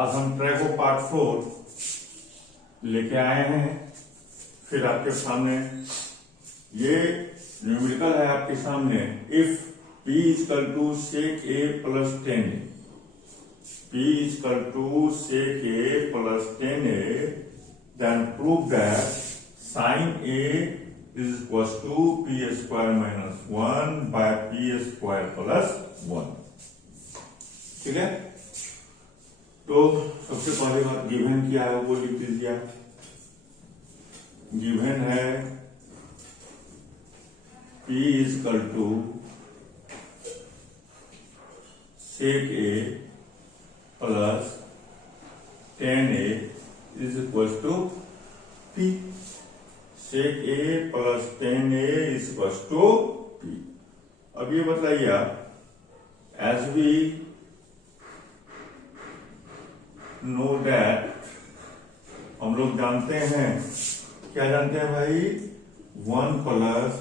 आज हम ट्रैको पार्ट 4 लेके आए हैं। फिर आपके सामने ये न्यूमेरिकल है आपके सामने। If p equal to sec a plus 10a, p equal to sec a plus 10a, then prove that sin a is equals to p square minus 1 by p square plus 1। ठीक है, तो सबसे पहले बात given क्या है वो लिख दीजिए। गिवन है p equal to sec a plus 10a is equal to p। sec a plus 10a is equal to p। अब ये बताइए आप, एज वी नो दैट, हम लोग जानते हैं, क्या जानते हैं भाई, 1 प्लस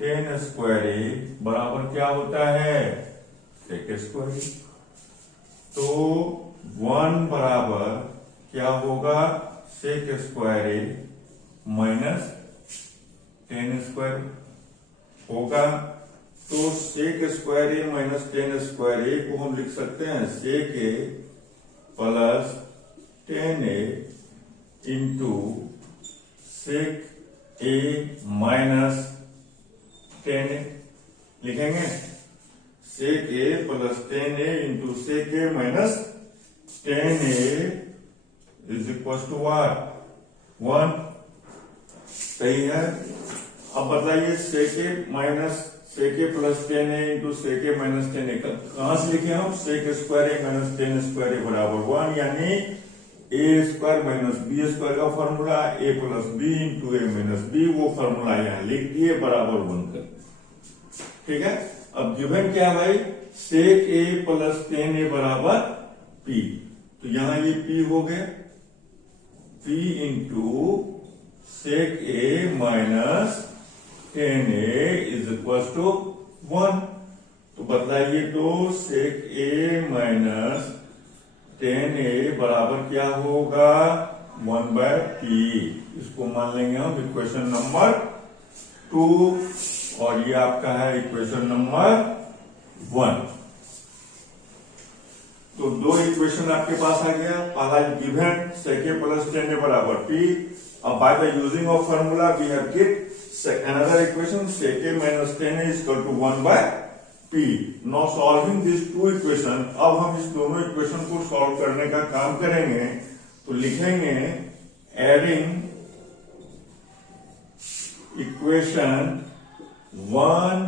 10 स्क्वायर ए बराबर क्या होता है, sec स्क्वायर। तो 1 बराबर क्या होगा, sec square a minus 10 square होगा। तो sec square a minus 10 square a को हम लिख सकते हैं sec a plus 10a into sec a minus 10a लिखेंगे। sec a plus 10a into sec a minus 10a is equal to what, 1। सही है। अब बताइए sec a minus sec a plus 10a into sec a minus 10a कहां से लिखे हम, sec square a minus 10 square a बराबर 1, यानी a square minus b square का formula, a plus b into a minus b, वो formula यहां लिख दिए बराबर 1 कर। ठीक है। अब गिवन क्या है भाई, sec a प्लस 10a बराबर p, तो यहां ये p हो गया, p into sec a minus 10a is equal to 1। तो बताइए, तो sec a माइनस 10a बराबर क्या होगा, 1 बाय p। इसको मान लेंगे हम इक्वेशन नंबर 2, और ये आपका है इक्वेशन नंबर 1। तो दो इक्वेशन आपके पास आ गया। पहला given sec a plus 10a बराबर p। अब by the using of formula we have get another equation sec a minus 10a is equal to 1 by p। Now solving these two equation, अब हम इस दोनों equation को solve करने का काम करेंगे। तो लिखेंगे एडिंग इक्वेशन 1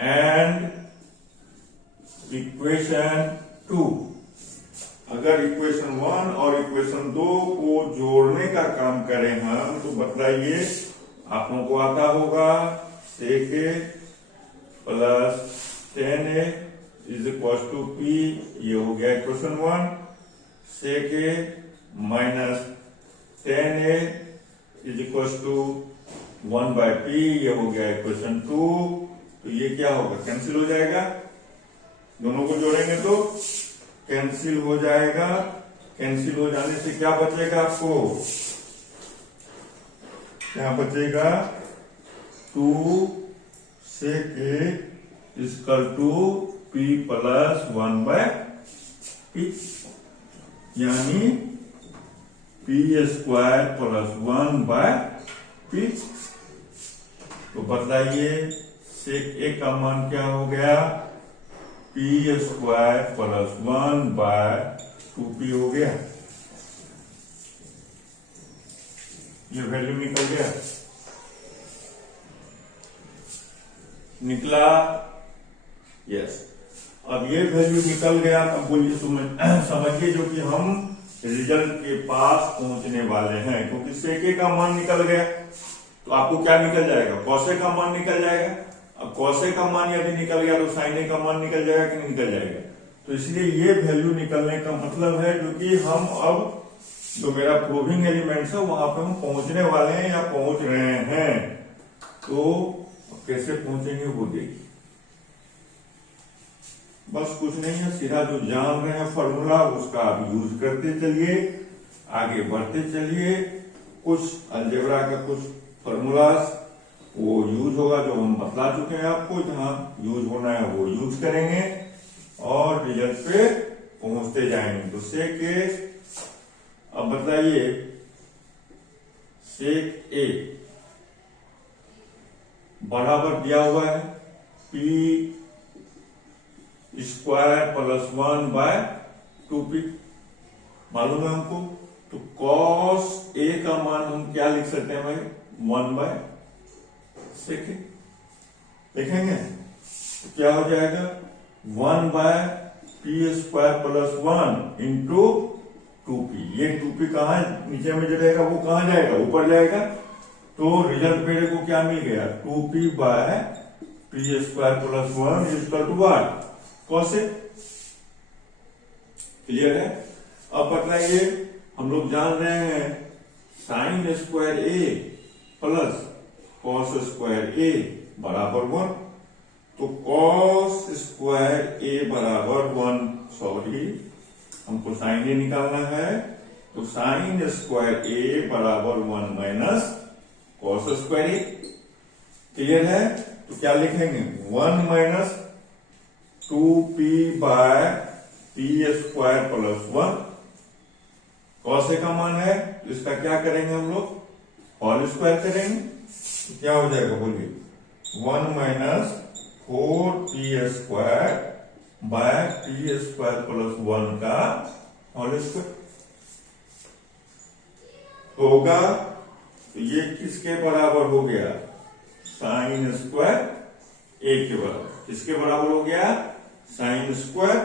एंड इक्वेशन 2। अगर इक्वेशन 1 और इक्वेशन 2 को जोड़ने का काम करें हम, तो बताइए, आप लोगों को आता होगा sec a plus 10a is equal to p, ये हो गया equation 1। sec a minus 10a is equal to 1 by p, ये हो गया इक्वेशन 2। तो ये क्या होगा, कैंसिल हो जाएगा, दोनों को जोड़ेंगे तो कैंसिल हो जाएगा। कैंसिल हो जाने से क्या बचेगा आपको, क्या बचेगा, 2 sec a equal to p plus 1 by p, यानी p square plus 1 by p। तो बताइए sec a का मान क्या हो गया, p square plus 1 bye 2p हो गया। ये वैल्यू निकल गया, निकला, यस। अब ये वैल्यू निकल गया, अब बोलिए समझिए जो कि हम रिजल्ट के पास पहुंचने वाले हैं। क्योंकि sec a का मान निकल गया, तो आपको क्या निकल जाएगा, cos a का मान निकल जाएगा। अब cos a का मान यदि निकल गया तो sin a का मान निकल जाएगा कि नहीं निकल जाएगा। तो इसलिए ये वैल्यू निकलने का मतलब है, क्योंकि हम अब जो मेरा प्रूविंग एलिमेंट्स है वहां पे हम पहुंचने वाले हैं या पहुंच रहे हैं। तो कैसे पहुंचेंगे वो देखिए। बस कुछ नहीं है, सीधा जो जान रहे हैं फॉर्मूला उसका आप यूज करते चलिए, आगे बढ़ते चलिए। कुछ अलजेब्रा का कुछ फॉर्मूलाज वो यूज होगा जो हम बतला चुके हैं आपको, जहां यूज होना है वो यूज करेंगे और रिजल्ट पे पहुंचते जाएंगे। तो सेक ए, अब बताइए सेक ए बराबर दिया हुआ है पी स्क्वायर प्लस 1/2p, मालूम है हमको। तो कॉस ए का मान हम क्या लिख सकते हैं भाई, 1/sec लिखेंगे। तो क्या हो जाएगा 1/p² प्लस 1 इंटू 2p। ये 2p कहां नीचे में जो रहेगा वो कहां जाएगा, ऊपर जाएगा। तो रिजल्ट मेरे को क्या मिल गया, 2p/p² plus 1 equal to what, cos a. Clear है। अब बताइए हम लोग जान रहे हैं sine square a plus cos square a बराबर 1। तो कॉस स्क्वायर ए बराबर 1, सॉरी हमको साइन ए निकालना है। तो साइन स्क्वायर ए बराबर 1 माइनस कॉस स्क्वायर ए। क्लियर है। तो क्या लिखेंगे 1 minus 2p/p² plus 1। Cos A का मान है तो इसका क्या करेंगे हम लोग, होल स्क्वायर करेंगे। तो क्या हो जाएगा बोलिए, 1 माइनस 4p² प्लस 1 का होल स्क्वायर होगा। तो ये किसके बराबर हो गया, साइन स्क्वायर ए के बराबर। किसके बराबर हो गया, साइन स्क्वायर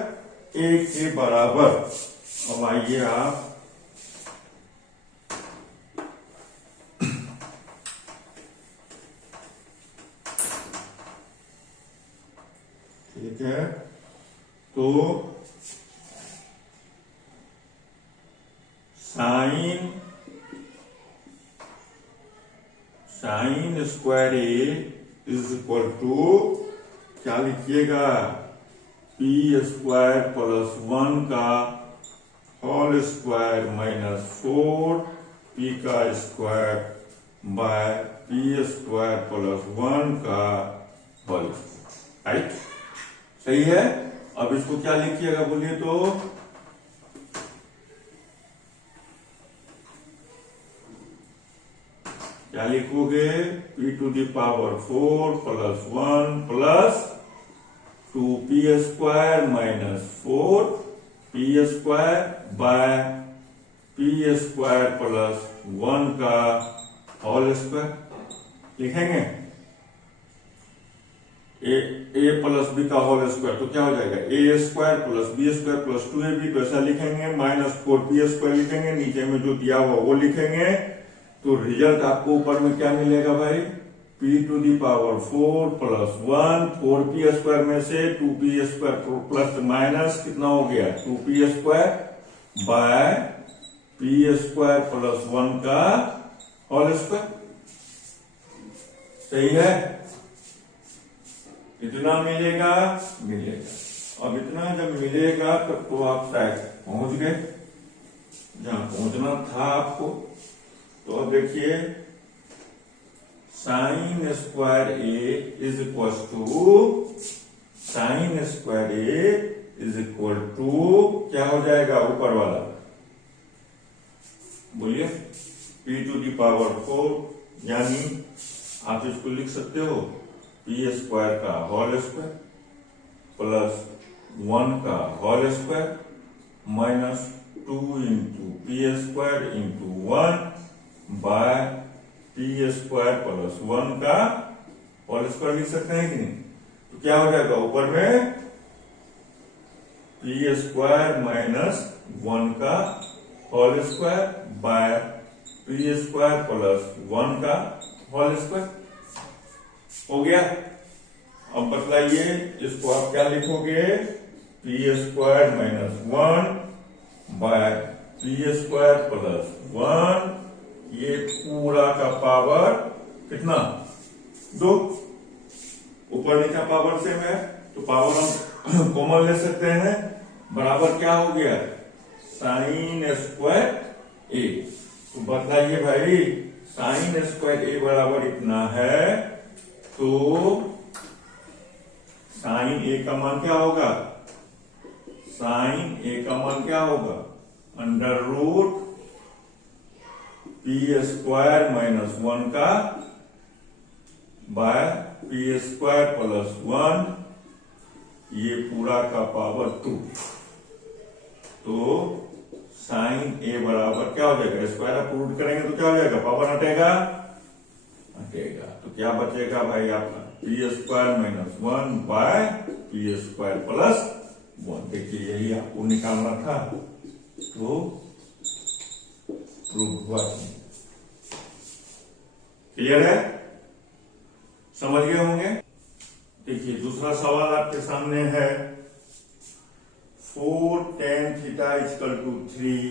ए के बराबर। अब आइए आप ठीक है। तो sine square a is equal to क्या लिखिएगा, p² प्लस 1 का होल स्क्वायर माइनस 4p का स्क्वायर बाय p² प्लस 1 का होल स्क्वायर। राइट, सही है। अब इसको क्या लिखिएगा बोलिए, तो क्या लिखोगे, p⁴ plus 1 plus 2p² minus 4p² by p² plus 1 का होल स्क्वायर लिखेंगे। ए प्लस बी का होल स्क्वायर तो क्या हो जाएगा, a² plus b² plus 2ab। तो ऐसा लिखेंगे, माइनस 4p² लिखेंगे, नीचे में जो दिया हुआ वो लिखेंगे। तो रिजल्ट आपको ऊपर में क्या मिलेगा भाई, p⁴ प्लस 1, 4p² में से 2p² प्लस माइनस कितना हो गया, 2p² बाय p² प्लस 1 का होल स्क्वायर। सही है। इतना मिलेगा। अब इतना जब मिलेगा तब तो आप शायद पहुंच गए जहां पहुंचना था आपको। तो अब देखिए sine square a is equal to क्या हो जाएगा, ऊपर वाला बोलिए p⁴, यानी आप इसको लिख सकते हो p² का होल स्क्वायर प्लस 1 का whole square minus 2 into p² into 1 by p² plus 1 का होल स्क्वायर लिख सकते हैं कि नहीं। तो क्या हो जाएगा, ऊपर में p² माइनस 1 का whole square bye p² plus 1 का होल स्क्वायर हो गया। अब बतलाइए इसको आप क्या लिखोगे, p² minus 1 by p² plus 1, ये पूरा का पावर कितना, 2। ऊपर नीचे पावर सेम है तो पावर हम कॉमन ले सकते हैं, बराबर क्या हो गया, साइन स्क्वायर ए। तो बताइए भाई, साइन स्क्वायर ए बराबर इतना है, तो साइन ए का मान क्या होगा, साइन ए का मान क्या होगा, under root p square minus 1 का बाय पी स्क्वायर प्लस 1, ये पूरा का पावर 2। तो साइन ए बराबर क्या हो जाएगा, स्क्वायर आप रूट करेंगे तो क्या हो जाएगा, पावर हटेगा, हटेगा। तो क्या बचेगा भाई आपका, P square minus 1 by P square plus 1। देखिए यही आपको निकालना था, तो प्रूव हुआ। क्लियर है, समझ गए होंगे। देखिए दूसरा सवाल आपके सामने है, 4 tan theta is equal to 3,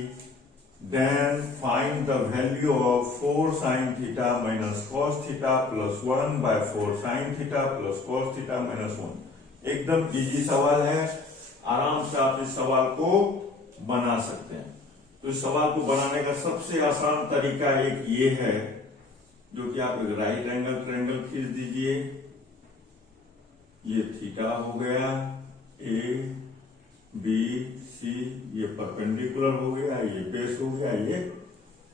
then find the value of 4 sin theta minus cos theta plus 1 by 4 sin theta plus cos theta minus 1। एकदम इजी सवाल है, आराम से आप इस सवाल को बना सकते हैं। तो इस सवाल को बनाने का सबसे आसान तरीका एक ये है, जो कि आप एक राइट एंगल ट्रायंगल खींच दीजिए, ये थीटा हो गया, ए बी सी, ये परपेंडिकुलर हो गया, ये बेस हो गया, ये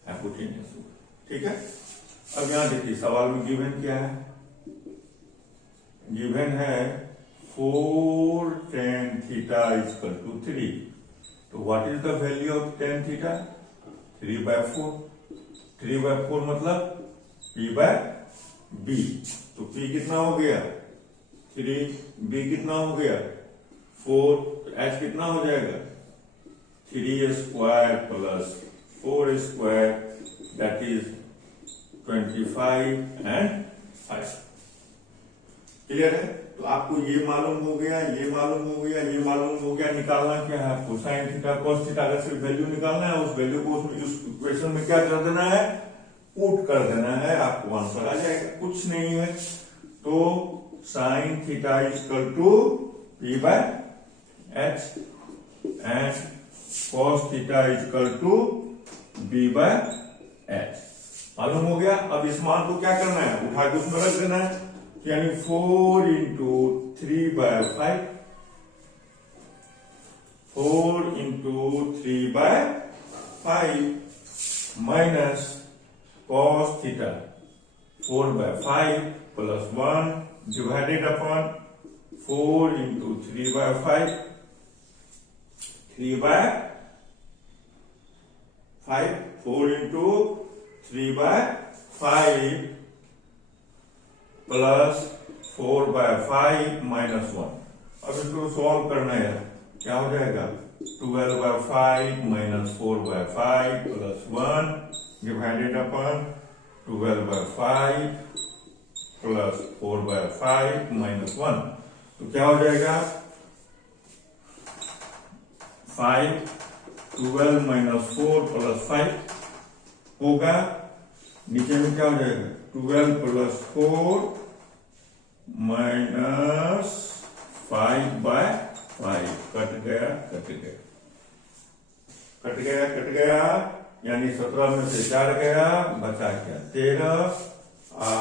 हाइपोटेन्यूस हो गया। ठीक है, अब यहां देखिए सवाल में गिवन क्या है, गिवन है 4 tan theta is equal to 3। तो what is the value of tan theta, 3/4। 3/4 मतलब p बाय b। तो p कितना हो गया 3, b कितना हो गया 4, तो h कितना हो जाएगा 3 square plus 4 square, that is 25 and 5। Clear है। तो आपको ये मालूम हो गया, ये मालूम हो गया, ये मालूम हो गया। निकालना क्या है आपको, साइन थीटा कॉस थीटा का सिर्फ वैल्यू निकालना है, उस वैल्यू को उस इक्वेशन में क्या कर देना है, पुट कर देना है, आपको आंसर आ जाएगा, कुछ नहीं है। तो sine theta is equal to p by h and cos theta is equal to b by h. मालूम हो गया। अब इस मान को क्या करना है, उठा के उसमें रख देना है, यानी 4 into 3/5, 4 into 3/5 minus cos theta 4/5 plus 1 divided upon 4 into 3/5, 3/5, 4 into 3/5 plus 4/5 minus 1। अब इसको सॉल्व करना है, क्या हो जाएगा 12/5 minus 4/5 plus 1 divided upon 12/5 plus 4/5 minus 1। तो क्या हो जाएगा 5, 12 माइनस 4 प्लस 5 होगा, नीचे में क्या हो जाएगा 12 प्लस 4 माइनस 5/5, कट गया कट गया कट गया कट गया, यानी 17 में से 4 गया, बचा क्या 13,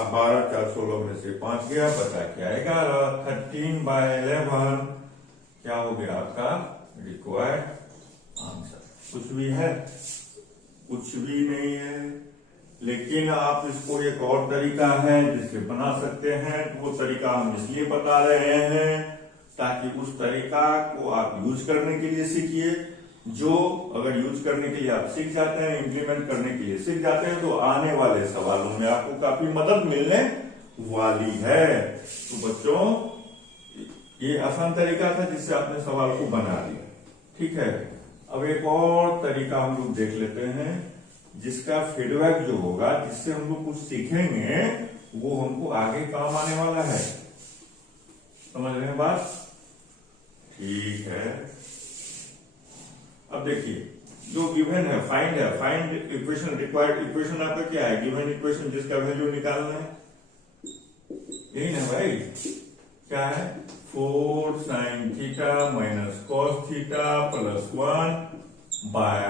12 4 16 में से 5 गया, बचा क्या 11। 13/11 क्या हो गया आपका रिक्वायर्ड आंसर। कुछ भी है, कुछ भी नहीं है। लेकिन आप इसको एक और तरीका है जिससे बना सकते हैं, वो तरीका हम इसलिए बता रहे हैं ताकि उस तरीका को आप यूज करने के लिए सीखिए। जो अगर यूज करने के लिए आप सीख जाते हैं, इंप्लीमेंट करने के लिए सीख जाते हैं, तो आने वाले सवालों में आपको काफी मदद मिलने वाली है। तो बच्चों ये आसान तरीका था जिससे आपने सवाल को बना दिया। ठीक है, अब एक और तरीका हम लोग देख लेते हैं जिसका फीडबैक जो होगा, जिससे हम लोग कुछ सीखेंगे, वो हमको आगे काम आने वाला है। समझ रहे हैं बात? ठीक है। अब देखिए जो गिवन है, फाइंड इक्वेशन, रिक्वायर्ड इक्वेशन आपका क्या है, गिवन इक्वेशन जिसका वैल्यू निकालना है, यही ना भाई, क्या है 4 sin theta minus cos theta plus 1 by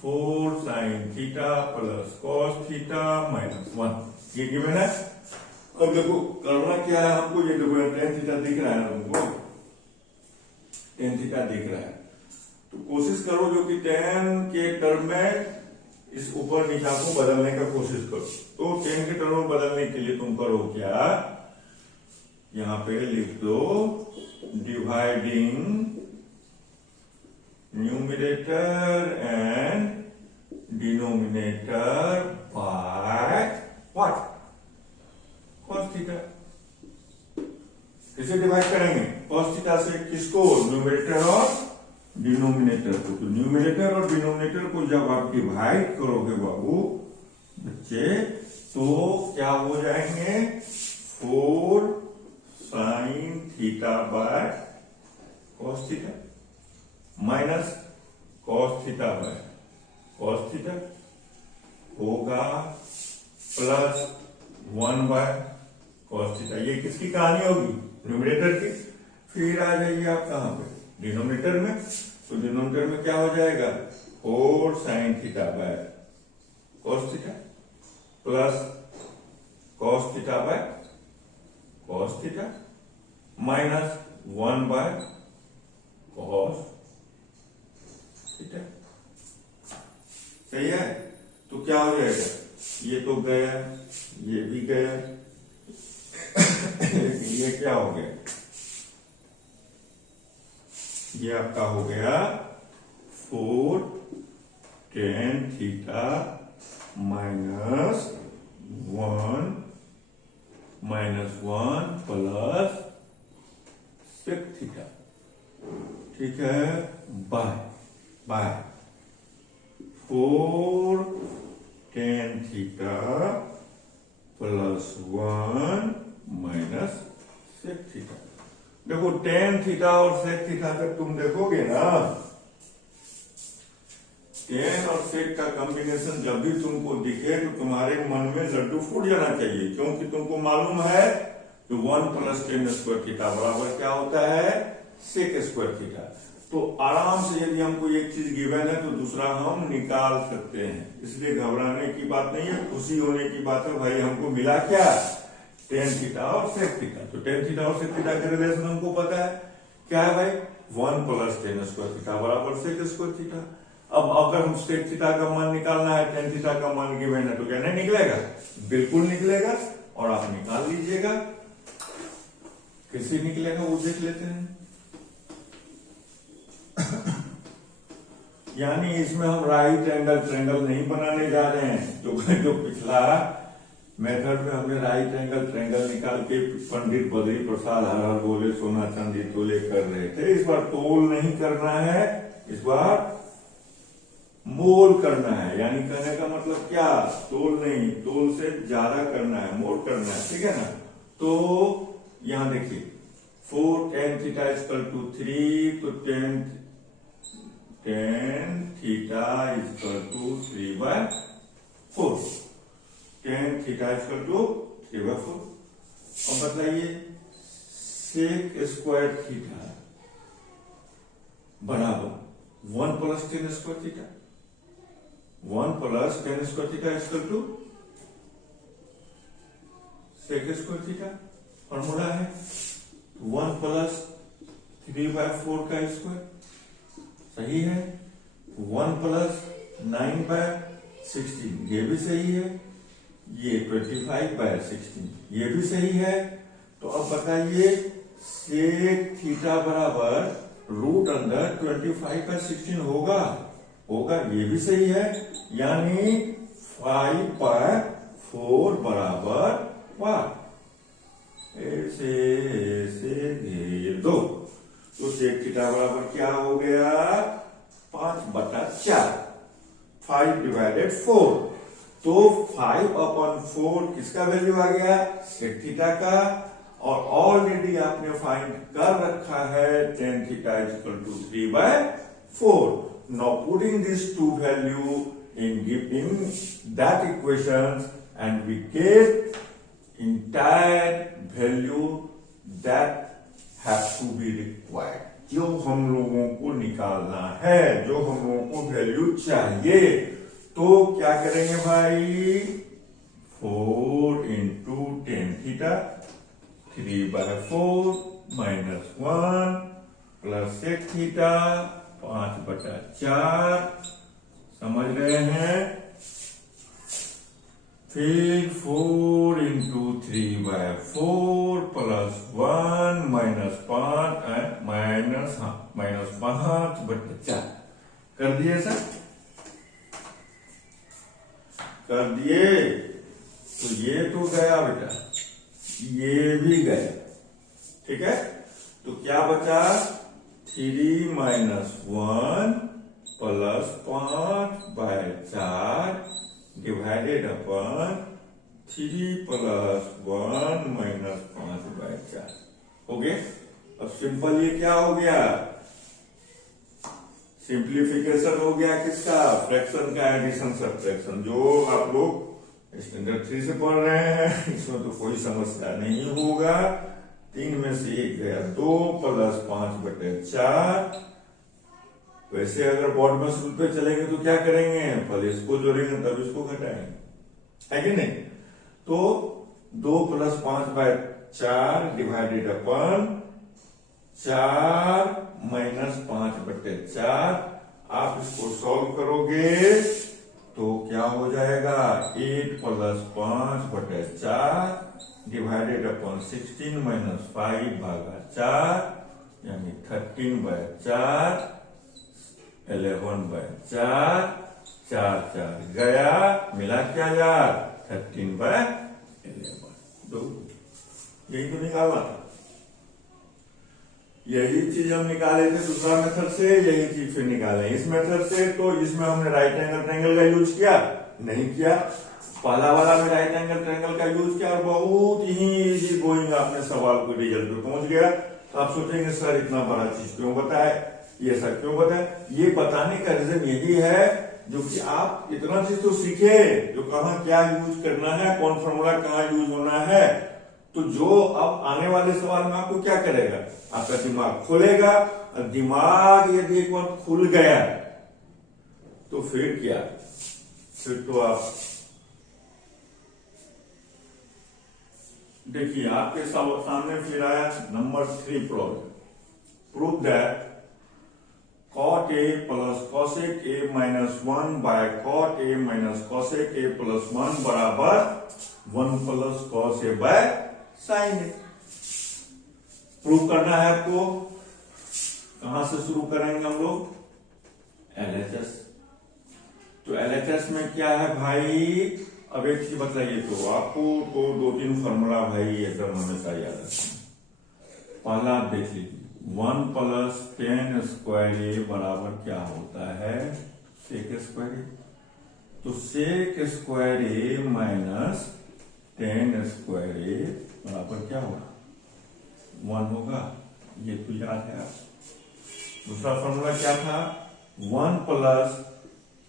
4 sin theta plus cos theta minus 1। ये गिवन है। अब देखो करना क्या है हमको, ये देखो tan थीटा दिख रहा है ना तुमको, tan थीटा दिख रहा है, तो कोशिश करो जो कि tan के टर्म में इस ऊपर नीचा को बदलने का कोशिश करो। तो tan के टर्म में बदलने के लिए तुम करो क्या, यहां पे लिख दो dividing numerator and denominator by what, cos theta. किसे डिवाइड करेंगे, cos थीटा से किसको, न्यूमरेटर और डिनोमिनेटर को। तो न्यूमरेटर और डिनोमिनेटर को जब आप डिवाइड करोगे बाबू बच्चे, तो क्या हो जाएंगे, 4 sin theta by cos theta minus cos theta by cos theta होगा प्लस 1 बाय cos थीटा। ये किसकी कहानी होगी, न्यूमरेटर की। फिर आ जाइए आप कहां पे, डिनोमिनेटर में। तो डिनोमिनेटर में क्या हो जाएगा, 4 sin theta by cos theta plus cos theta by cos theta minus 1 by cos theta. सही है। तो क्या हो जाएगा, ये तो गया, ये भी गया, ये क्या हो गया, ये आपका हो गया 4 tan theta minus 1 plus sec theta, ठीक है, by 4 tan theta plus 1 minus sec theta. देखो tan थीटा और sec थीटा जब तुम देखोगे ना, tan और sec का कॉम्बिनेशन जब भी तुमको दिखे तो तुम्हारे मन में लड्डू फूट जाना चाहिए, क्योंकि तुमको मालूम है कि 1 प्लस tan स्क्वायर थीटा बराबर क्या होता है, sec स्क्वायर थीटा। तो आराम से यदि हमको एक चीज गिवन है तो दूसरा हम निकाल सकते हैं, इसलिए घबराने की बात नहीं है, खुशी होने की बात है। भाई हमको मिला क्या, tan थीटा और sec थीटा। तो tan थीटा और sec थीटा का रिलेशन हमको पता है, क्या है भाई, 1 प्लस tan स्क्वायर थीटा बराबर sec स्क्वायर थीटा। अब अगर हम sec थीटा का मान निकालना है, tan थीटा का मान गिवन है, तो क्या नहीं निकलेगा, बिल्कुल निकलेगा। और आप निकाल लीजिएगा, कैसे निकलेगा वो देख लेते हैं। यानी इसमें हम राइट एंगल ट्रायंगल नहीं बनाने जा रहे हैं, जो पिछला मेथड में हमने राइट एंगल ट्रायंगल निकाल के पंडित बद्री प्रसाद हर हर बोले सोना चांदी तोले कर रहे थे। इस बार तोल नहीं करना है, इस बार मोल करना है। यानी कहने का मतलब क्या, तोल नहीं, तोल से ज्यादा करना है, मोल करना है, ठीक है ना। तो यहां देखिए 4 tan थीटा इक्वल टू 3, तो tan theta equal to 3/4, tan theta equal to 3/4। अब बताइए sec स्क्वायर थीटा बराबर 1 plus tan square theta, 1 plus tan square theta equal to sec square theta. Formula है 1 प्लस 3/4 का स्क्वायर, सही है। 1 plus 9/16, ये भी सही है। ये 25/16, ये भी सही है। तो अब बताइए sec थीटा बराबर रूट अंदर 25/16 होगा, ये भी सही है। यानी 5/4 बराबर 1, ऐसे घेर दो। तो sec थीटा बराबर क्या हो गया, 5/4, 5 डिवाइडेड 4। तो 5/4 किसका वैल्यू आ गया, sec थीटा का। और ऑलरेडी आपने फाइंड कर रखा है tan theta equal to 3/4। Now putting this to value in that equations and we get entire value that have to be required. जो हम लोगों को निकालना है, जो हम लोगों को वैल्यू चाहिए, तो क्या करेंगे भाई, 4 into tan theta 3/4 -1 plus sec theta 5/4, समझ रहे हैं। फिर 4 इंटू 3/4 प्लस 1 -5/4 कर दिए सर, कर दिए। तो ये तो गया बेटा, ये भी गया, ठीक है। तो क्या बचा, 3 - 1 प्लस 5/4 डिवाइडेड अपन 3 प्लस 1 माइनस 5/4 हो गया। अब सिंपल ये क्या हो गया, सिंप्लीफिकेशन हो गया किसका, फ्रैक्शन का, एडिशन सब्ट्रैक्शन, जो आप लोग स्टैंडर्ड 3 से पढ़ रहे हैं, इसमें तो कोई समस्या नहीं होगा। 3 में से 1 गया 2 प्लस 5/4। वैसे अगर बोर्ड में रूल पे चलेंगे तो क्या करेंगे, पहले इसको जोड़ेंगे तब इसको घटाएंगे, है कि नहीं। तो 2 प्लस 5/4 डिवाइडेड अपन 4 माइनस 5/4। आप इसको सॉल्व करोगे तो क्या हो जाएगा, 8 प्लस 5/4 डिवाइडेड अपन 16 माइनस 5/4 यानी 13/4 11/4 4 गया, मिला क्या यार, 13/11 दो। यही तो निकालना था, यही चीज हम निकाले थे दूसरा मेथड से, यही चीज फिर निकाले इस मेथड से। तो इसमें हमने राइट एंगल ट्रायंगल का यूज किया नहीं किया, पहला वाला में राइट एंगल ट्रायंगल का यूज किया और बहुत ही इजी गोइंग आपने सवाल को रिजल्ट पे पहुंच गया। तो आप सोचेंगे सर इतना बड़ा चीज क्यों बताया, ये सब क्यों बताया। ये बताने का रीजन यही है जो कि आप इतना चीज तो सीखे, जो कहाँ क्या यूज करना है, कौन फॉर्मूला कहाँ यूज होना है। तो जो अब आने वाले सवाल में आपको क्या करेगा, आपका दिमाग खोलेगा। और दिमाग यदि एक बार खुल गया तो फिर क्या, फिर तो आप देखिए आपके सामने फिर आया number 3 problem. Prove that cot a plus cosec a minus 1 by cot a minus cosec a plus 1 बराबर 1 plus cos a by sin a। Prove करना है आपको, कहां से शुरू करेंगे हम लोग, LHS। तो LHS में क्या है भाई, अब एक चीज बताइए, तो आपको तो 2-3 फॉर्मूला भाई एकदम हमेशा याद रखना। पहला आप देख लीजिए, 1 प्लस 10 स्क्वायर ए बराबर क्या होता है, सेक स्क्वायर ए। तो sec square a minus 10 square a बराबर क्या होगा, 1 होगा। ये तो याद है आप। दूसरा फॉर्मूला क्या था, 1 प्लस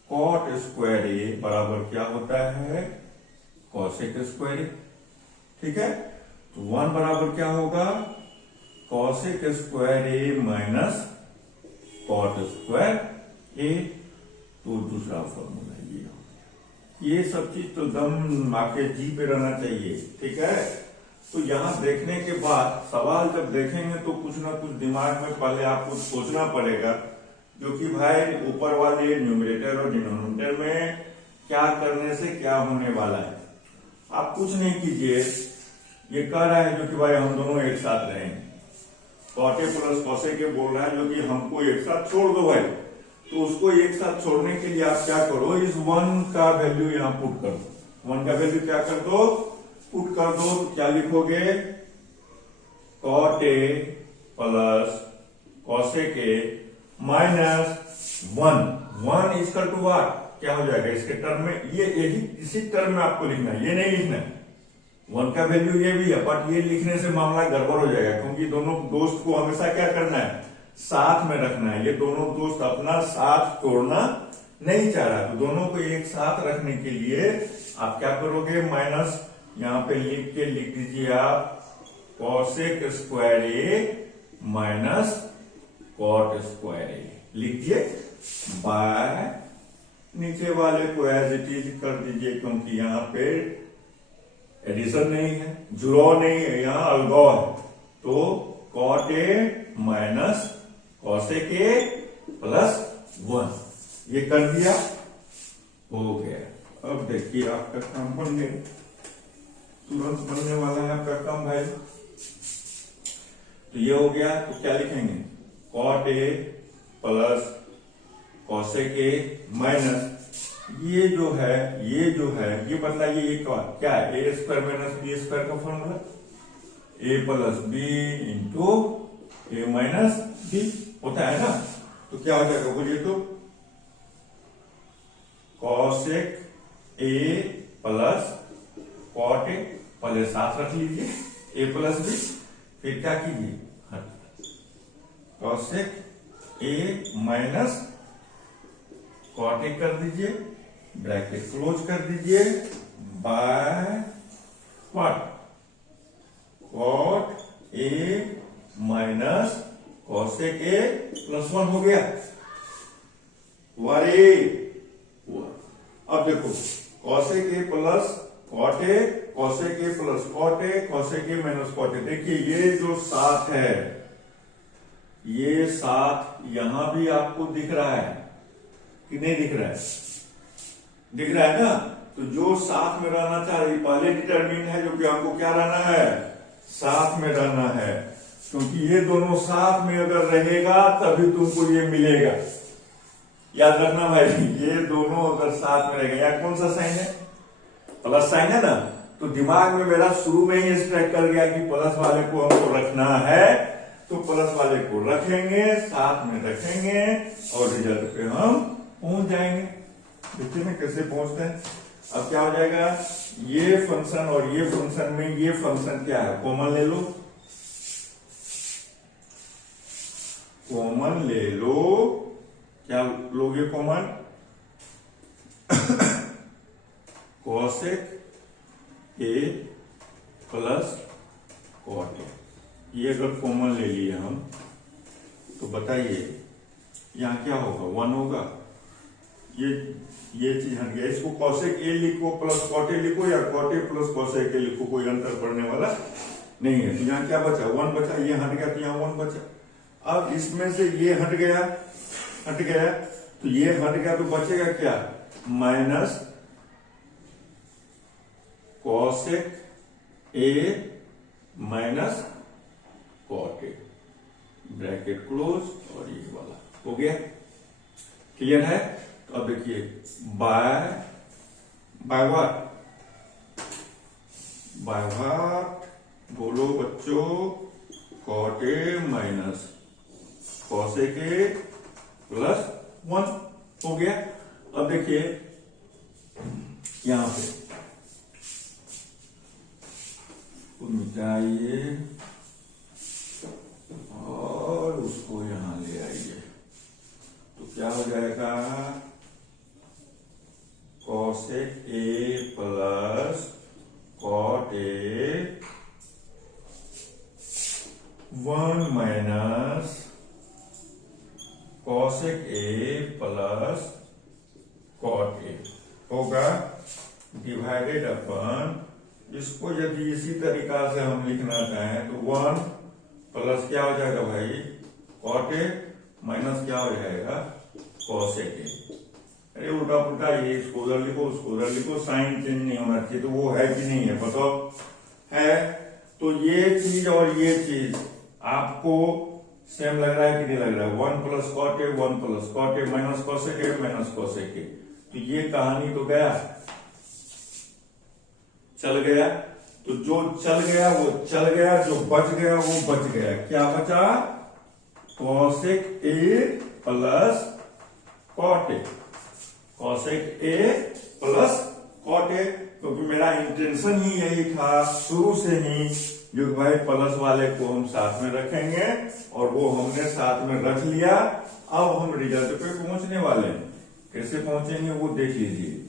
कॉट स्क्वायर ए बराबर क्या होता है, कॉसेक स्क्वायर ए। ठीक है, तो 1 बराबर क्या होगा, cosec square a minus cot square ए। तो दूसरा फॉर्मूला ये हो गया। ये सब चीज तो दम आपके जी पे रहना चाहिए, ठीक है। तो यहां देखने के बाद सवाल जब देखेंगे तो कुछ ना कुछ दिमाग में पहले आपको सोचना पड़ेगा, जो कि भाई ऊपर वाले न्यूमरेटर और डिनोमिनेटर में क्या करने से क्या होने वाला है। आप कुछ नहीं कीजिए, ये कह रहा है जो कि भाई हम दोनों एक साथ रहेंगे, cot a plus cosec a बोल रहा है जो कि हमको एक साथ छोड़ दो भाई। तो उसको एक साथ छोड़ने के लिए आप क्या करो, इस 1 का वैल्यू यहां पुट कर दो। 1 का वैल्यू क्या कर दो, पुट कर दो। तो क्या लिखोगे, cot a plus cosec a minus 1 is equal to what, क्या हो जाएगा इसके टर्म में, ये यही इसी टर्म में आपको लिखना है, ये नहीं लिखना है। 1 का वैल्यू ये भी है, बट ये लिखने से मामला गड़बड़ हो जाएगा, क्योंकि दोनों दोस्त को हमेशा क्या करना है, साथ में रखना है। ये दोनों दोस्त अपना साथ तोड़ना नहीं चाह रहा, तो दोनों को एक साथ रखने के लिए आप क्या करोगे, माइनस यहां पे लिख दीजिए आप cosec square a minus cot square ए लिखिए बाय, नीचे वाले को एज इट इज कर दीजिए क्योंकि यहाँ पे एडिशन नहीं है, जुड़ाव नहीं है, यहाँ अलगाव है। तो cot a minus cosec a plus 1 ये कर दिया, हो गया। अब देखिए आपका काम बन गया, तुरंत बनने वाला है आपका काम भाई। तो ये हो गया, तो क्या लिखेंगे cot a plus cosec a minus ये जो है ये बतलाइए ये क्या है, a square minus B square का formula, a plus b into a minus b होता है ना। तो क्या हो जाएगा बोलिए तो, cosec a plus cot a, पहले साथ रख लीजिए ए प्लस बी, फिर क्या कीजिए cosec a minus cot a कर दीजिए, ब्रैकेट क्लोज कर दीजिए by what cot a minus cosec a plus 1 हो गया। वारे अब देखो cosec a plus cot a, cosec a plus cot a, cosec a minus cot a. देखिए ये जो 7 है, ये 7 यहां भी आपको दिख रहा है कि नहीं दिख रहा है, दिख रहा है ना। तो जो साथ में रहना चाहिए पहले डिटरमिन है, जो कि हमको क्या रहना है, साथ में रहना है, क्योंकि ये दोनों साथ में अगर रहेगा तभी तुमको ये मिलेगा। याद रखना भाई, ये दोनों अगर साथ में रहेगा, या कौन सा साइन है, प्लस साइन है ना। तो दिमाग में मेरा शुरू में ही स्ट्राइक कर गया कि प्लस वाले को हमको रखना है, तो प्लस वाले को रखेंगे, साथ में रखेंगे और रिजल्ट पे हम पहुंच जाएंगे। देखिए ना कैसे पहुंचते हैं। अब क्या हो जाएगा, ये फंक्शन और ये फंक्शन में ये फंक्शन क्या है, कॉमन ले लो, कॉमन ले लो। क्या लोगे common, cosec a plus cot a, ये अगर कॉमन ले लिए हम तो बताइए यहां क्या होगा, 1 होगा। ये चीज हट गया, इसको कॉसेक ए लिखो प्लस कॉट ए लिखो या cot a plus cosec a लिखो, कोई अंतर पड़ने वाला नहीं है। तो यहाँ क्या बचा, 1 बचा, ये हट गया तो यहाँ 1 बचा। अब इसमें से ये हट गया, तो ये हट गया तो बचेगा क्या, minus cosec a minus cot a, bracket close, और ये वाला हो गया। क्लियर है। तो अब देखिए बाय व्हाट बोलो बच्चों, cot a minus cosec a plus 1 हो गया। अब देखिए यहां पे मिटाइए और उसको यहां ले आइए, तो क्या हो जाएगा, cosec a plus cot a 1 minus cosec a plus cot a होगा डिवाइडेड अपन, इसको यदि इसी तरीका से हम लिखना चाहें तो 1 प्लस क्या हो जाएगा भाई, कॉट ए माइनस क्या हो जाएगा, कॉसेक ए। अरे उल्टा पुल्टा, ये इसको उधर लिखो उसको उधर लिखो, साइन चेंज नहीं होना चाहिए। तो वो है कि नहीं है बताओ, है। तो ये चीज और ये चीज आपको सेम लग रहा है कि नहीं लग रहा है, 1 plus cot a 1 plus cot a minus cosec a minus cosec a. तो ये कहानी तो गया, चल गया। तो जो चल गया वो चल गया, जो बच गया वो बच गया। क्या बचा, cosec a plus cot a, cosec a plus cot a. क्योंकि मेरा इंटेंशन ही यही था शुरू से ही, जो भाई प्लस वाले को हम साथ में रखेंगे, और वो हमने साथ में रख लिया। अब हम रिजल्ट पे पहुंचने वाले हैं, कैसे पहुंचेंगे वो देख लीजिए।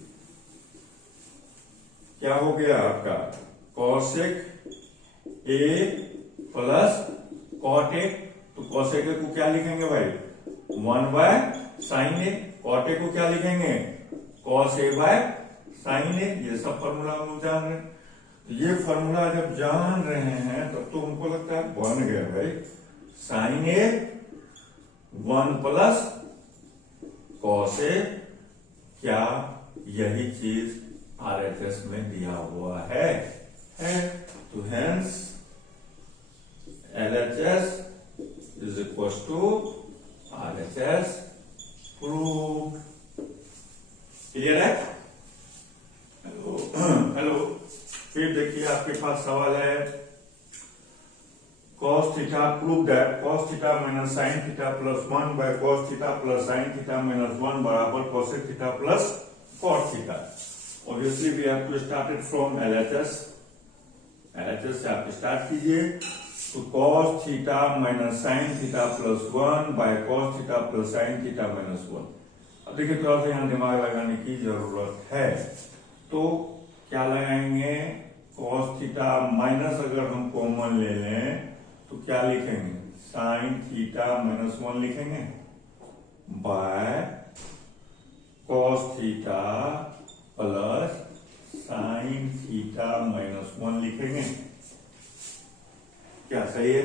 क्या हो गया आपका, cosec a plus cot a cos a को क्या लिखेंगे भाई, 1 by sine a. Cot a को क्या लिखेंगे, cos a by sine a. ये सब फॉर्मूला हम लोग जान रहे हैं। तो ये फॉर्मूला जब जान रहे हैं तब तो हमको लगता है बन गया भाई, sine a 1 plus cos a। क्या यही चीज RHS में दिया हुआ है? तो hence LHS is equal to RHS prove. Clear है? हेलो फिर देखिए आपके पास सवाल है, cos theta prove that cos theta minus sine theta plus 1 by cos theta plus sine theta minus 1 बराबर cos theta plus cot theta. Obviously we have to start it from LHS। LHS से आप start कीजिए। तो cos theta minus sine theta plus 1 by cos theta plus sine theta minus 1। अब देखिए थोड़ा सा यहाँ दिमाग लगाने की जरूरत है। तो क्या लगाएंगे, cos थीटा माइनस अगर हम कॉमन ले लें तो क्या लिखेंगे, साइन थीटा माइनस 1 लिखेंगे by cos theta plus sine theta minus 1 लिखेंगे। क्या सही है?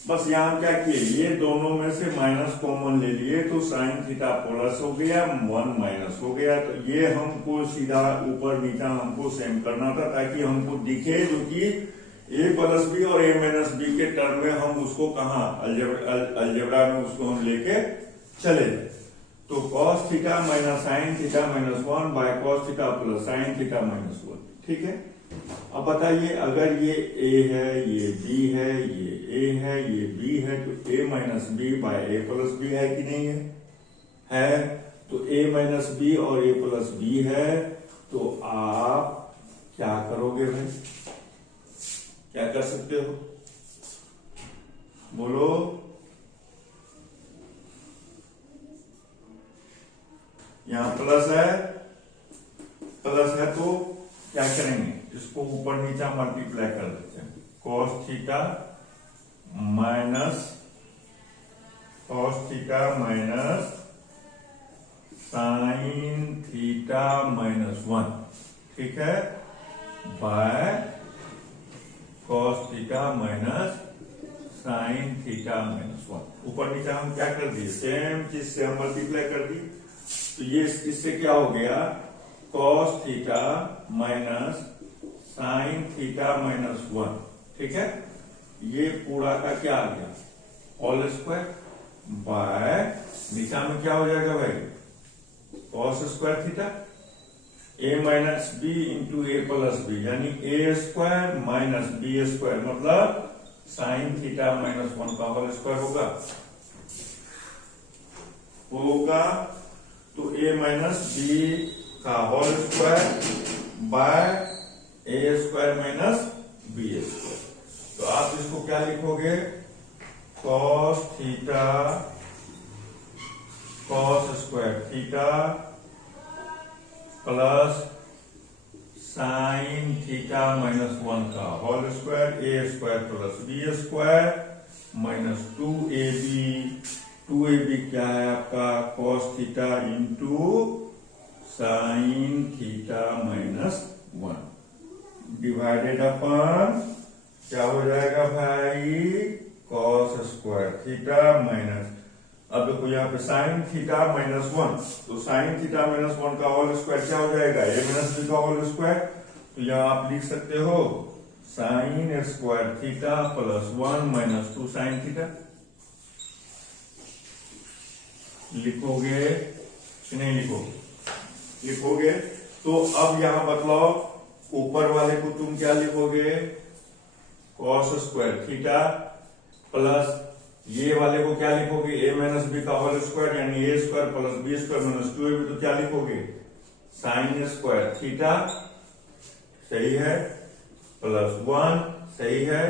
बस यहां क्या किए, ये दोनों में से माइनस कॉमन ले लिए तो साइन थीटा प्लस हो गया, 1 माइनस हो गया। तो ये हमको सीधा ऊपर नीचा हमको सेम करना था ताकि हमको दिखे जो कि a प्लस बी और a माइनस बी के टर्म में हम उसको कहा अलजेब्रा में उसको हम लेके चले। तो cos theta minus sine theta minus 1 by cos theta plus sine theta minus 1। ठीक है, अब बताइए अगर ये a है, ये b है, ये a है, ये b है, तो a minus B by a plus B है कि नहीं है? तो a माइनस बी और a प्लस बी है। तो आप क्या करोगे भाई, क्या कर सकते हो, बोलो? यहां प्लस है तो क्या करेंगे, इसको ऊपर नीचा मल्टीप्लाई कर देते हैं। cos theta minus sine theta minus 1, ठीक है, by cos theta minus sine theta minus 1। ऊपर नीचे हम क्या कर दिए, सेम चीज से हम मल्टीप्लाई कर दी। तो ये इससे क्या हो गया, cos theta minus sine theta minus 1, ठीक है। ये पूरा का क्या आ गया, होल स्क्वायर बाय नीचा में क्या हो जाएगा भाई, cos square theta a minus B into A plus B, यानी A square minus B square, मतलब साइन थीटा माइनस 1 का होल स्क्वायर होगा। तो a माइनस बी का whole square by A square minus B square. तो आप इसको क्या लिखोगे, cos theta cos square theta plus sine theta minus 1 का whole square, A square plus B square minus 2ab क्या है आपका, cos theta into sine theta minus 1 divided अपन क्या हो जाएगा भाई, cos स्क्वायर थीटा माइनस, अब देखो यहाँ पे साइन थीटा माइनस 1, तो साइन थीटा माइनस 1 का होल स्क्वायर क्या हो जाएगा, ए माइनस बी का होल स्क्वायर। तो यहाँ आप लिख सकते हो sign square theta plus 1 minus 2 sine theta, लिखोगे कि नहीं लिखोगे। तो अब यहां बतलाओ, ऊपर वाले को तुम क्या लिखोगे, cos स्क्वायर थीटा प्लस ये वाले को क्या लिखोगे, a माइनस बी का होल स्क्वायर, यानी A square plus B square minus 2ab, तो क्या लिखोगे, साइन स्क्वायर थीटा सही है प्लस 1 सही है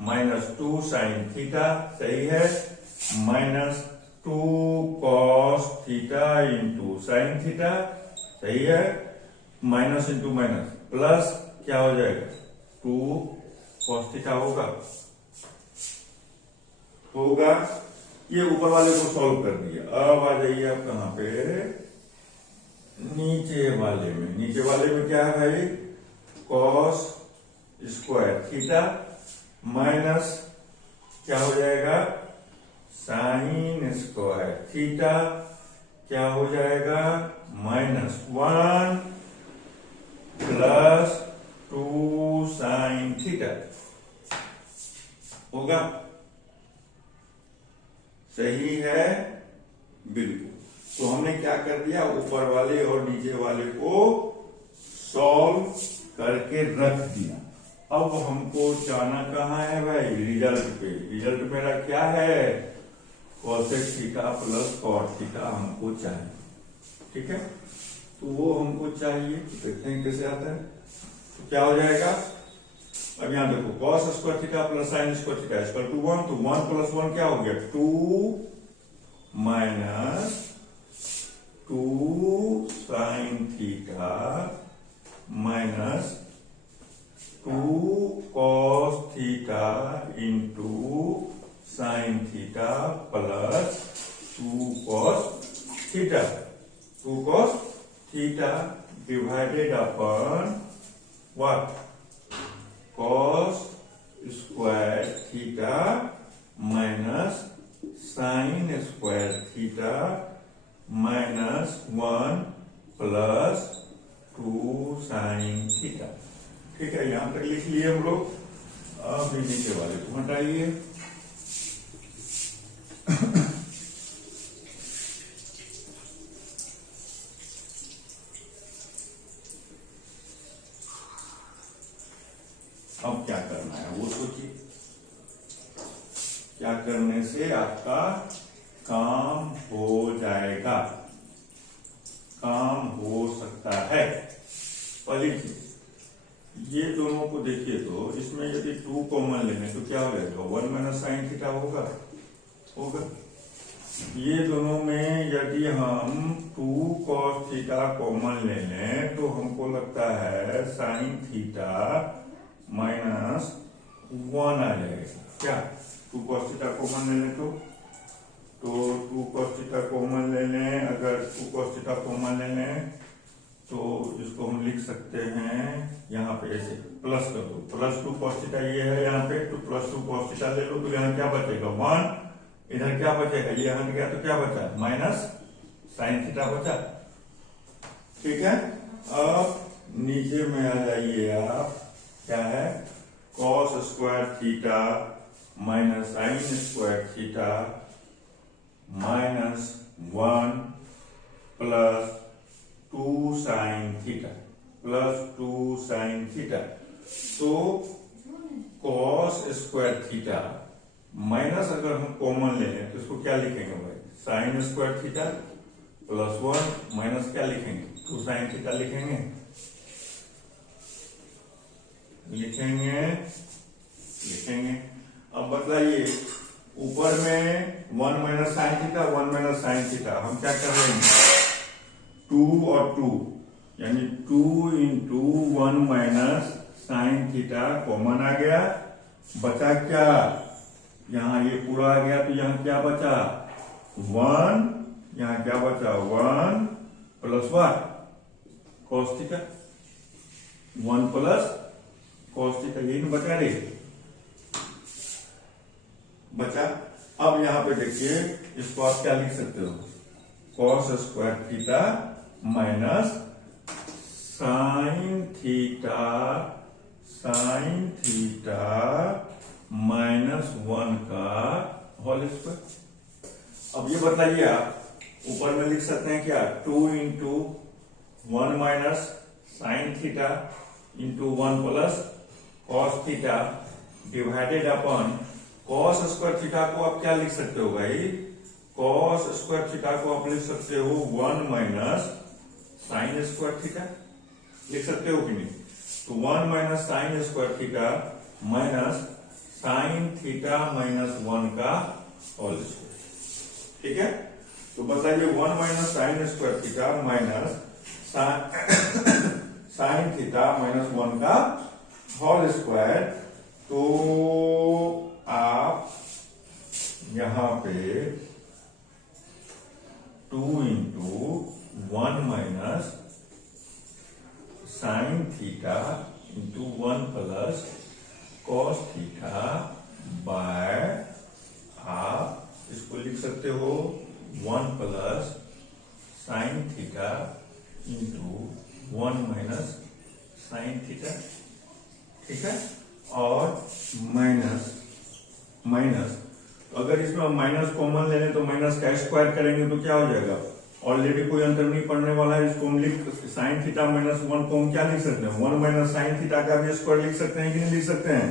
माइनस 2 साइन थीटा सही है minus 2 cos theta into sine theta सही है, माइनस इंटू माइनस प्लस क्या हो जाएगा, 2 cos थीटा होगा। होगा। ये ऊपर वाले को सॉल्व कर दिया। अब आ जाइए आप कहां पे, नीचे वाले में। नीचे वाले में क्या है भाई, कॉस स्क्वायर थीटा माइनस क्या हो जाएगा, साइन स्क्वायर थीटा क्या हो जाएगा, -1 प्लस 2 साइन थीटा होगा। सही है, बिल्कुल। तो हमने क्या कर दिया, ऊपर वाले और नीचे वाले को सॉल्व करके रख दिया। अब हमको जाना कहाँ है भाई, रिजल्ट पे। रिजल्ट मेरा क्या है, cosec theta plus cot theta हमको चाहिए। ठीक है, तो वो हमको चाहिए, देखते हैं कैसे आता है। तो क्या हो जाएगा, अब यहां देखो, cos square theta plus sine square theta equal to 1, तो 1 प्लस 1 क्या हो गया, 2 minus 2 sine theta minus 2 cos theta into sine theta plus 2 cos theta. 2 cos theta divided upon what, cos square theta minus sin square theta minus 1 plus 2 sin theta। ठीक है, यहां तक लिख लिए हम लोग। अब नीचे वाले को हटाइए। अब क्या करना है वो सोचिए, क्या करने से आपका काम हो जाएगा, काम हो सकता है। पहली चीज, ये दोनों को देखिए, तो इसमें यदि 2 कॉमन लेंगे तो क्या हो जाएगा, 1 माइनस साइन थीटा होगा। ये दोनों में यदि हम 2 cos थीटा कॉमन ले लें तो हमको लगता है साइन थीटा -1 आ जाएगा। क्या 2 cos थीटा कॉमन ले लें तो 2 cos थीटा कॉमन ले लें। अगर 2 cos थीटा कॉमन ले लें तो इसको हम लिख सकते हैं यहाँ पे ऐसे, प्लस कर दो, प्लस 2 cos थीटा ये है यहाँ पे, तो प्लस 2 cos थीटा ले लो, तो यहाँ क्या बचेगा 1, इधर क्या बचेगा, ये यहाँ गया तो क्या बचा, माइनस साइन थीटा बचा। ठीक है, अब नीचे में आ जाइए आप, क्या है, cos square theta minus sign square theta -1 plus 2 sine theta plus 2 sine theta. तो cos स्क्वायर थीटा माइनस अगर हम कॉमन ले लें तो इसको क्या लिखेंगे भाई, sign square theta plus 1 minus क्या लिखेंगे, 2 साइन थीटा लिखेंगे। अब बताइए, ऊपर में 1 minus sine theta 1 minus sine theta, हम क्या कर रहे हैं, 2 और 2 यानी 2 into 1 minus sine theta common आ गया, बचा क्या, यहां ये पूरा आ गया, तो यहां क्या बचा 1, यहां क्या बचा 1 plus 1 cos theta, 1 plus cos theta, यही बचा रे, बचा। अब यहां पे देखिए, इसको आप क्या लिख सकते हो, cos square theta minus sine theta -1 का होल स्क्वायर। अब ये बताइए आप, ऊपर में लिख सकते हैं क्या, 2 into 1 minus sine theta into 1 plus cos theta divided upon cos square theta को आप क्या लिख सकते हो भाई, cos स्क्वायर थीटा को आप लिख सकते हो 1 माइनस साइन स्क्वायर थीटा, लिख सकते हो कि नहीं। तो 1 minus sign square theta minus sine theta -1 का होल स्क्वायर। ठीक है, तो बताइए 1 minus sign square theta minus sine theta -1 का होल स्क्वायर। तो आप यहां पे 2 into 1 minus sine theta into 1 plus cos theta bye, आप इसको लिख सकते हो 1 plus sine theta into 1 minus sine theta, ठीक है। और माइनस माइनस, अगर इसमें माइनस कॉमन ले लें तो माइनस का स्क्वायर करेंगे तो क्या हो जाएगा, ऑलरेडी कोई अंतर नहीं पड़ने वाला है। इसको हम लिख साइन थीटा माइनस 1 को हम क्या लिख सकते हैं, 1 माइनस साइन थीटा का भी स्क्वायर लिख सकते हैं कि नहीं लिख सकते हैं,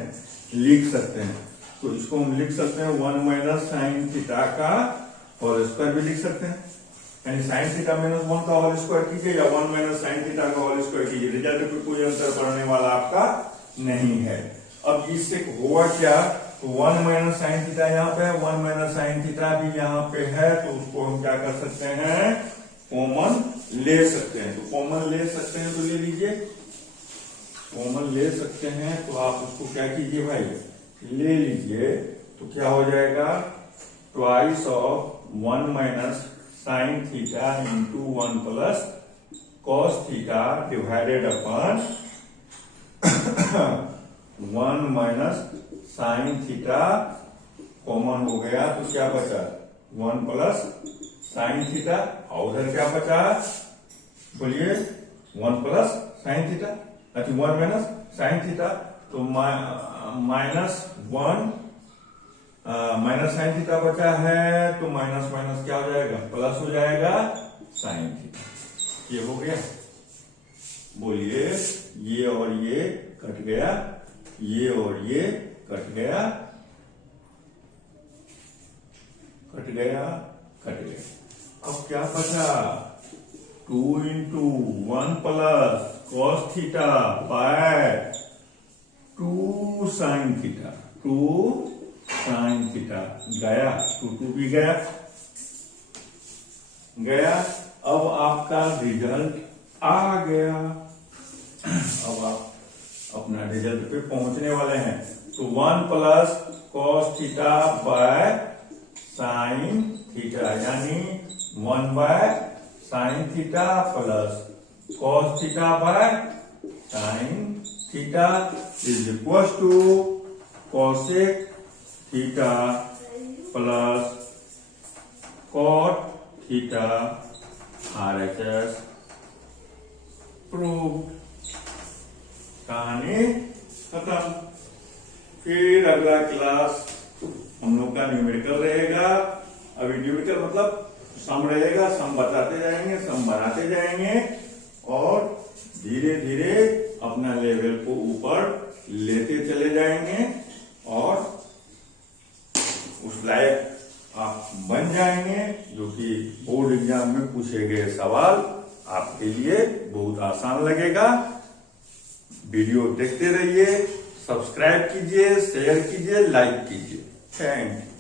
लिख सकते हैं। तो इसको हम लिख सकते हैं 1 माइनस साइन थीटा का होल स्क्वायर भी लिख सकते हैं, यानी साइन थीटा माइनस 1 का होल स्क्वायर कीजिए या 1 माइनस साइन थीटा का होल स्क्वायर कीजिए, रिजल्ट में कोई अंतर पड़ने वाला आपका नहीं है। अब इससे हुआ क्या, तो 1 माइनस साइन थीटा यहाँ पे है, 1 माइनस साइन थीटा भी यहाँ पे है, तो उसको हम क्या कर सकते हैं, कॉमन ले सकते हैं। तो कॉमन ले सकते हैं तो ले लीजिए, कॉमन ले सकते हैं तो आप उसको क्या कीजिए भाई, ले लीजिए। तो क्या हो जाएगा, twice of 1 minus sine theta into 1 plus cos theta divided upon 1 minus sine theta, common हो गया तो क्या बचा, 1 प्लस साइन थीटा, और उधर क्या बचा, बोलिए 1 प्लस साइन थीटा, अच्छा 1 माइनस साइन थीटा, तो माइनस 1 माइनस साइन थीटा बचा है, तो माइनस माइनस क्या हो जाएगा, प्लस हो जाएगा साइन थीटा। ये हो गया, बोलिए ये और ये कट गया, ये और ये कट गया, कट गया, कट गया। अब क्या बचा, 2 into 1 plus cos theta bye 2 sine theta, 2 sine theta गया, 2 भी गया गया। अब आपका रिजल्ट आ गया, अब आप अपना रिजल्ट पे पहुंचने वाले हैं। तो 1 plus cos theta by sine theta, यानी 1 by sine theta plus cos theta by sine theta is equal to cosec theta plus cot theta, RHS prove, कहानी खत्म। फिर अगला क्लास हम लोग का न्यूमेरिकल रहेगा। अभी न्यूमेरिकल मतलब सम रहेगा, सम बताते जाएंगे, सम बनाते जाएंगे और धीरे धीरे अपना लेवल को ऊपर लेते चले जाएंगे और उस लायक आप बन जाएंगे जो कि बोर्ड एग्जाम में पूछे गए सवाल आपके लिए बहुत आसान लगेगा। वीडियो देखते रहिए, सब्सक्राइब कीजिए, शेयर कीजिए, लाइक कीजिए। Thank you.